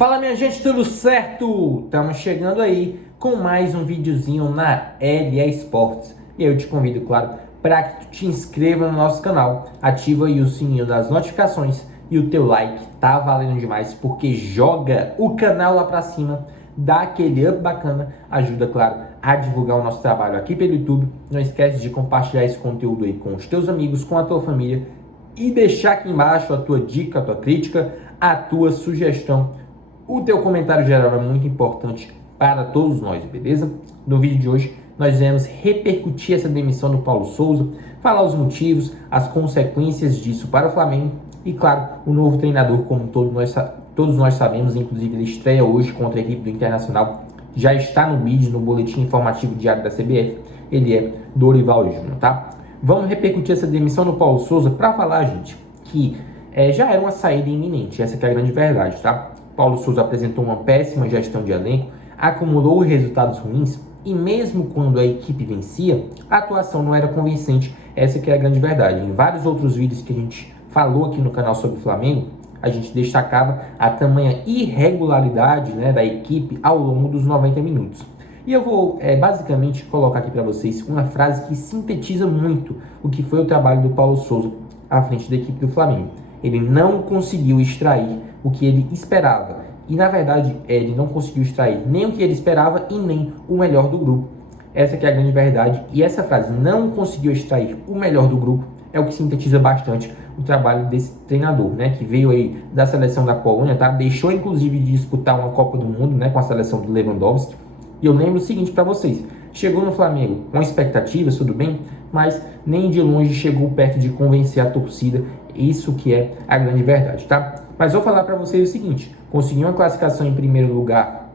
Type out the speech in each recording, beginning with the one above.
Fala minha gente, tudo certo? Estamos chegando aí com mais um videozinho na LA Esportes. E eu te convido, claro, para que tu te inscreva no nosso canal, ativa aí o sininho das notificações e o teu like tá valendo demais, porque joga o canal lá para cima, dá aquele up bacana, ajuda, claro, a divulgar o nosso trabalho aqui pelo YouTube. Não esquece de compartilhar esse conteúdo aí com os teus amigos, com a tua família e deixar aqui embaixo a tua dica, a tua crítica, a tua sugestão. O teu comentário geral é muito importante para todos nós, beleza? No vídeo de hoje, nós vamos repercutir essa demissão do Paulo Souza, falar os motivos, as consequências disso para o Flamengo e, claro, o novo treinador, como todos nós sabemos, inclusive ele estreia hoje contra a equipe do Internacional, já está no BID, no Boletim Informativo Diário da CBF, ele é Dorival Júnior, tá? Vamos repercutir essa demissão do Paulo Souza para falar, gente, que já era uma saída iminente, essa que é a grande verdade, tá? Paulo Souza apresentou uma péssima gestão de elenco, acumulou resultados ruins e mesmo quando a equipe vencia, a atuação não era convincente, essa que é a grande verdade. Em vários outros vídeos que a gente falou aqui no canal sobre o Flamengo, a gente destacava a tamanha irregularidade, né, da equipe ao longo dos 90 minutos. E eu vou basicamente colocar aqui para vocês uma frase que sintetiza muito o que foi o trabalho do Paulo Souza à frente da equipe do Flamengo. Ele não conseguiu extrair o que ele esperava. E, na verdade, ele não conseguiu extrair nem o que ele esperava e nem o melhor do grupo. Essa que é a grande verdade. E essa frase, não conseguiu extrair o melhor do grupo, é o que sintetiza bastante o trabalho desse treinador, né? Que veio aí da seleção da Polônia, tá? Deixou, inclusive, de disputar uma Copa do Mundo, né? Com a seleção do Lewandowski. E eu lembro o seguinte para vocês. Chegou no Flamengo com expectativas, tudo bem, mas nem de longe chegou perto de convencer a torcida. Isso que é a grande verdade, tá? Mas vou falar para vocês o seguinte: conseguiu uma classificação em primeiro lugar,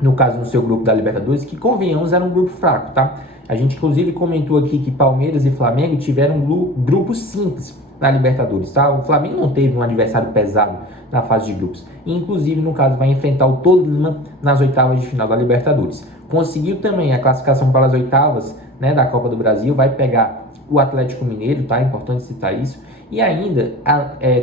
no caso no seu grupo da Libertadores, que convenhamos era um grupo fraco, tá? A gente inclusive comentou aqui que Palmeiras e Flamengo tiveram grupos simples na Libertadores, tá? O Flamengo não teve um adversário pesado na fase de grupos. E, inclusive, no caso, vai enfrentar o Tolima nas oitavas de final da Libertadores. Conseguiu também a classificação para as oitavas, né, da Copa do Brasil, vai pegar o Atlético Mineiro, tá? É importante citar isso. E ainda,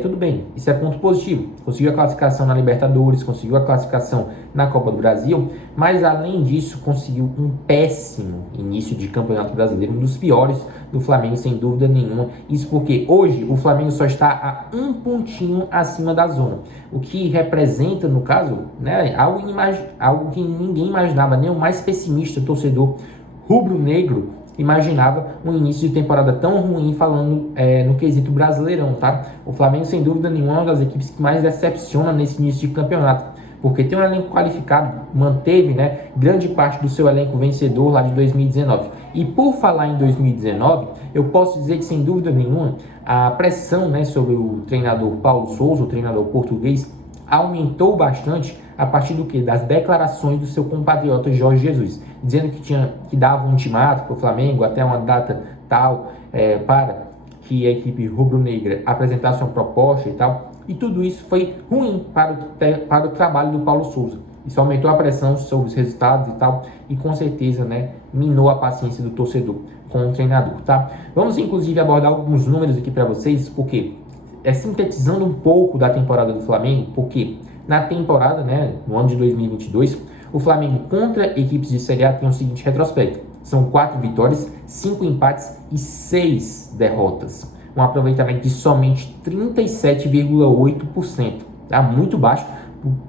tudo bem, isso é ponto positivo. Conseguiu a classificação na Libertadores, conseguiu a classificação na Copa do Brasil, mas além disso, conseguiu um péssimo início de Campeonato Brasileiro, um dos piores do Flamengo, sem dúvida nenhuma. Isso porque hoje o Flamengo só está a um pontinho acima da zona, o que representa, no caso, né, algo que ninguém imaginava, nem o mais pessimista torcedor rubro-negro imaginava um início de temporada tão ruim, falando no quesito brasileirão, tá? O Flamengo, sem dúvida nenhuma, é uma das equipes que mais decepciona nesse início de campeonato, porque tem um elenco qualificado, manteve, né, grande parte do seu elenco vencedor lá de 2019. E por falar em 2019, eu posso dizer que, sem dúvida nenhuma, a pressão, né, sobre o treinador Paulo Souza, o treinador português, aumentou bastante a partir do que? Das declarações do seu compatriota Jorge Jesus, dizendo que dava um ultimato para o Flamengo até uma data tal, para que a equipe rubro-negra apresentasse uma proposta e tal. E tudo isso foi ruim para o trabalho do Paulo Souza. Isso aumentou a pressão sobre os resultados e tal, e com certeza, né, minou a paciência do torcedor com o treinador, tá? Vamos inclusive abordar alguns números aqui para vocês, porque sintetizando um pouco da temporada do Flamengo, porque na temporada, né, no ano de 2022, o Flamengo contra equipes de Série A tem o seguinte retrospecto: são 4 vitórias, 5 empates e 6 derrotas. Um aproveitamento de somente 37,8%. Tá? Muito baixo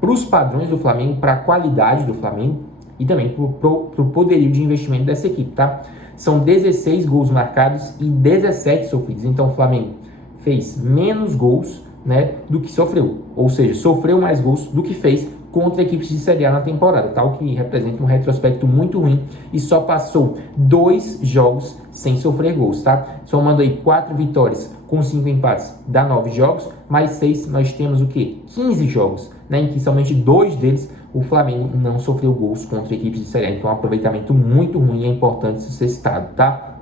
para os padrões do Flamengo, para a qualidade do Flamengo e também para o poderio de investimento dessa equipe. Tá? São 16 gols marcados e 17 sofridos. Então o Flamengo fez menos gols, né, do que sofreu, ou seja, sofreu mais gols do que fez contra equipes de Série A na temporada, tal que representa um retrospecto muito ruim, e só passou 2 jogos sem sofrer gols, tá? Somando aí 4 vitórias com 5 empates, dá 9 jogos, mais 6, nós temos o quê? 15 jogos, né, em que somente 2 deles o Flamengo não sofreu gols contra equipes de Série A, então um aproveitamento muito ruim, e é importante isso ser citado, tá?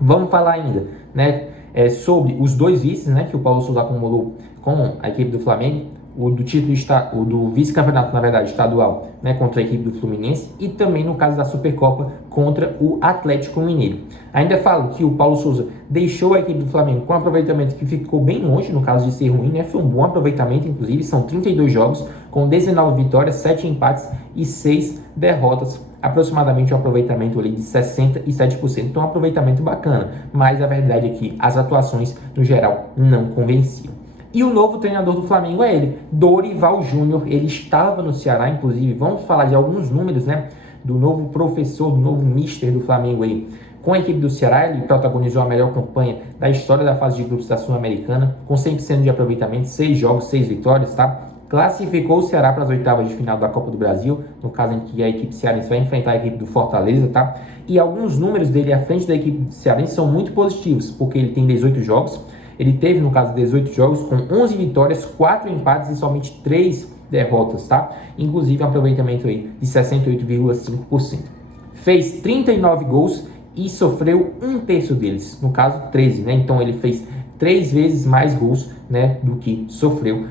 Vamos falar ainda, né, sobre os 2 vices, né, que o Paulo Souza acumulou com a equipe do Flamengo. o do título o do vice-campeonato, na verdade, estadual, né, contra a equipe do Fluminense, e também no caso da Supercopa contra o Atlético Mineiro. Ainda falo que o Paulo Souza deixou a equipe do Flamengo com um aproveitamento que ficou bem longe, no caso de ser ruim, né? Foi um bom aproveitamento, inclusive, são 32 jogos, com 19 vitórias, 7 empates e 6 derrotas, aproximadamente um aproveitamento ali de 67%, então um aproveitamento bacana, mas a verdade é que as atuações, no geral, não convenciam. E o novo treinador do Flamengo é ele, Dorival Júnior. Ele estava no Ceará, inclusive, vamos falar de alguns números, né, do novo professor, do novo mister do Flamengo aí. Com a equipe do Ceará, ele protagonizou a melhor campanha da história da fase de grupos da Sul-Americana, com 100% de aproveitamento, 6 jogos, 6 vitórias, tá? Classificou o Ceará para as oitavas de final da Copa do Brasil, no caso em que a equipe cearense vai enfrentar a equipe do Fortaleza, tá? E alguns números dele à frente da equipe cearense são muito positivos, porque ele tem 18 jogos, ele teve, no caso, 18 jogos com 11 vitórias, 4 empates e somente 3 derrotas, tá? Inclusive um aproveitamento aí de 68,5%. Fez 39 gols e sofreu um terço deles, no caso 13, né? Então ele fez 3 vezes mais gols, né, do que sofreu.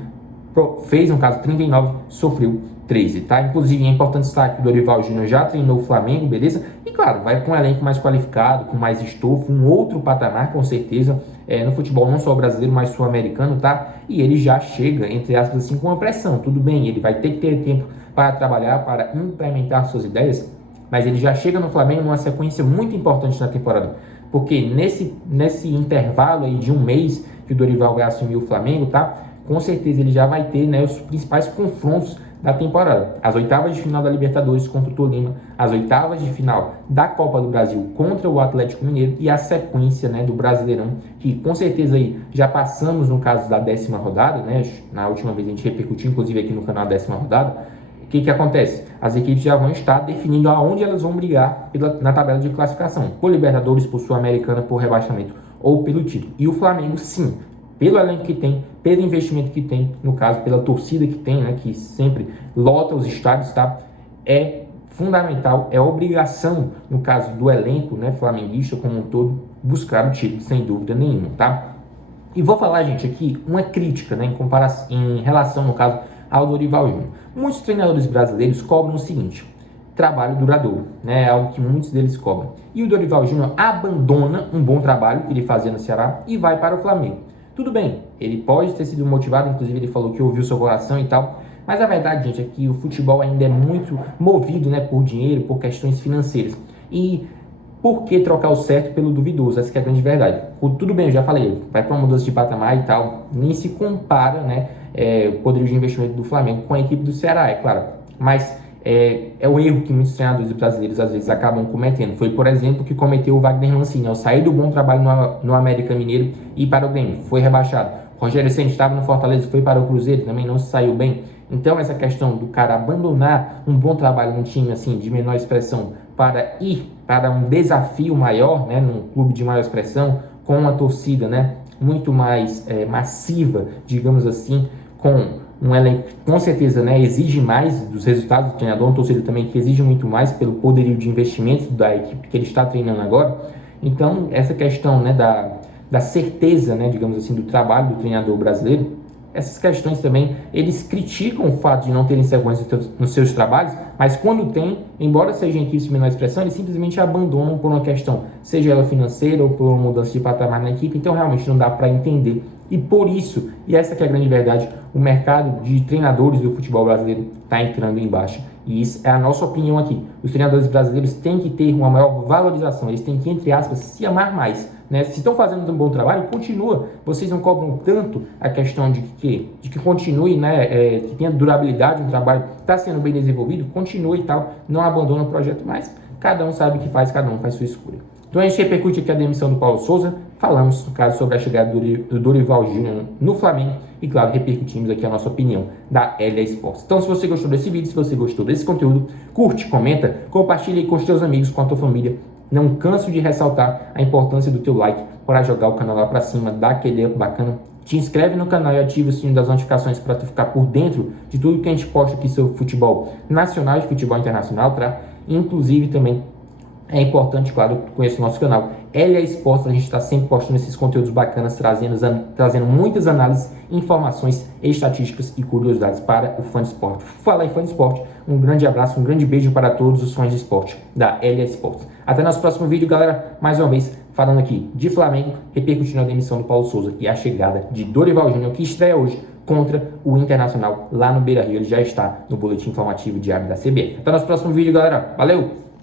Fez, no caso, 39, sofreu 13, tá? Inclusive é importante destacar que o Dorival Júnior já treinou o Flamengo, beleza? E claro, vai com um elenco mais qualificado, com mais estofo, um outro patamar, com certeza, no futebol não só brasileiro, mas sul-americano, tá? E ele já chega, entre aspas, assim, com uma pressão. Tudo bem, ele vai ter que ter tempo para trabalhar, para implementar suas ideias, mas ele já chega no Flamengo numa sequência muito importante na temporada, porque nesse intervalo aí de um mês que o Dorival vai assumir o Flamengo, tá? Com certeza ele já vai ter, né, os principais confrontos da temporada. As oitavas de final da Libertadores contra o Tolima, as oitavas de final da Copa do Brasil contra o Atlético Mineiro e a sequência, né, do Brasileirão, que com certeza aí já passamos no caso da 10ª rodada, né? Na última vez a gente repercutiu, inclusive aqui no canal, a 10ª rodada. O que acontece? As equipes já vão estar definindo aonde elas vão brigar na tabela de classificação, por Libertadores, por Sul-Americana, por rebaixamento ou pelo título. E o Flamengo, sim, pelo elenco que tem, pelo investimento que tem, no caso, pela torcida que tem, né, que sempre lota os estádios, tá? É fundamental, é obrigação, no caso do elenco, né, flamenguista como um todo, buscar o título, sem dúvida nenhuma, tá? E vou falar, gente, aqui uma crítica, né, em relação, no caso, ao Dorival Júnior. Muitos treinadores brasileiros cobram o seguinte: trabalho duradouro, né? É algo que muitos deles cobram. E o Dorival Júnior abandona um bom trabalho que ele fazia no Ceará e vai para o Flamengo. Tudo bem, ele pode ter sido motivado, inclusive ele falou que ouviu seu coração e tal, mas a verdade, gente, é que o futebol ainda é muito movido, né, por dinheiro, por questões financeiras. E por que trocar o certo pelo duvidoso? Essa que é a grande verdade. Tudo bem, eu já falei, vai para uma mudança de patamar e tal, nem se compara, né, o poderio de investimento do Flamengo com a equipe do Ceará, é claro. Mas é o erro que muitos treinadores brasileiros às vezes acabam cometendo. Foi, por exemplo, que cometeu o Wagner Mancini, ao sair do bom trabalho no América Mineiro e ir para o Grêmio, foi rebaixado. Rogério Ceni estava no Fortaleza, foi para o Cruzeiro, também não se saiu bem. Então essa questão do cara abandonar um bom trabalho num time assim de menor expressão para ir para um desafio maior, né, num clube de maior expressão, com uma torcida, né, muito mais massiva, digamos assim, com um elenco que com certeza, né, exige mais dos resultados do treinador, uma torcida também que exige muito mais pelo poderio de investimento da equipe que ele está treinando agora. Então essa questão, né, da certeza, né, digamos assim, do trabalho do treinador brasileiro, essas questões também, eles criticam o fato de não terem sequência nos seus trabalhos, mas quando tem, embora sejam equipes de menor expressão, eles simplesmente abandonam por uma questão, seja ela financeira ou por uma mudança de patamar na equipe. Então realmente não dá para entender. E por isso, e essa que é a grande verdade, o mercado de treinadores do futebol brasileiro está entrando em baixa. E isso é a nossa opinião aqui. Os treinadores brasileiros têm que ter uma maior valorização, eles têm que, entre aspas, se amar mais, né? Se estão fazendo um bom trabalho, continua. Vocês não cobram tanto a questão de que continue, né, que tenha durabilidade, um trabalho está sendo bem desenvolvido, continue e tal, não abandona o projeto mais. Cada um sabe o que faz, cada um faz sua escolha. Então a gente repercute aqui a demissão do Paulo Souza, falamos, no caso, sobre a chegada do Dorival Júnior no Flamengo e, claro, repercutimos aqui a nossa opinião da LA Sports. Então, se você gostou desse vídeo, se você gostou desse conteúdo, curte, comenta, compartilha aí com os teus amigos, com a tua família. Não canso de ressaltar a importância do teu like para jogar o canal lá para cima, dar aquele up bacana. Te inscreve no canal e ativa o sininho das notificações para tu ficar por dentro de tudo que a gente posta aqui sobre futebol nacional e futebol internacional, tá? Inclusive também é importante, claro, que tu conheça o nosso canal LA Esportes, a gente está sempre postando esses conteúdos bacanas, trazendo muitas análises, informações, estatísticas e curiosidades para o fã de esporte. Fala em fã de esporte, um grande abraço, um grande beijo para todos os fãs de esporte da LA Esportes. Até nosso próximo vídeo, galera. Mais uma vez, falando aqui de Flamengo, repercutindo a demissão do Paulo Souza e a chegada de Dorival Júnior, que estreia hoje contra o Internacional lá no Beira-Rio. Ele já está no boletim informativo diário da CBF. Até nosso próximo vídeo, galera. Valeu!